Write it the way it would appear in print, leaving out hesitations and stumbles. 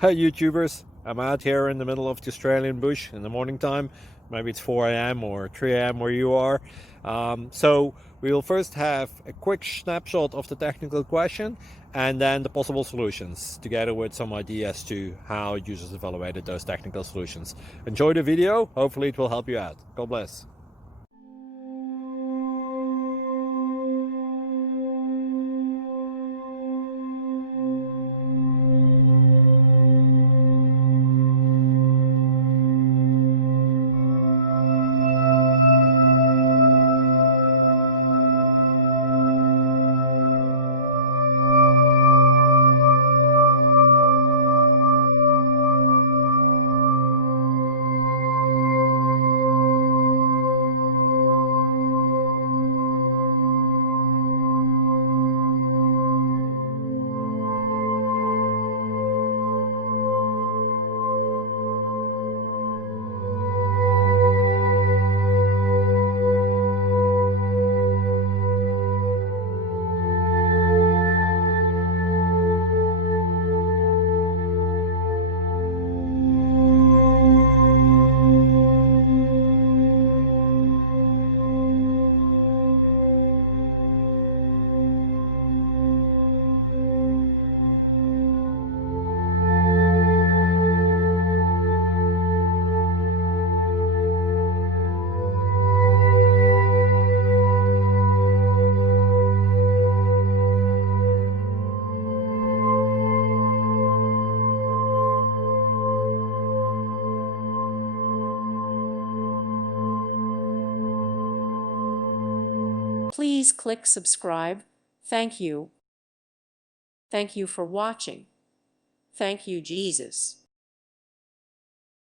Hi YouTubers, I'm out here in the middle of the Australian bush in the morning time. Maybe it's 4 a.m. or 3 a.m. where you are. So we will first have a quick snapshot of the technical question and then the possible solutions, together with some ideas to how users evaluated those technical solutions. Enjoy the video, hopefully it will help you out. God bless. Please click subscribe. Thank you. Thank you for watching. Thank you, Jesus.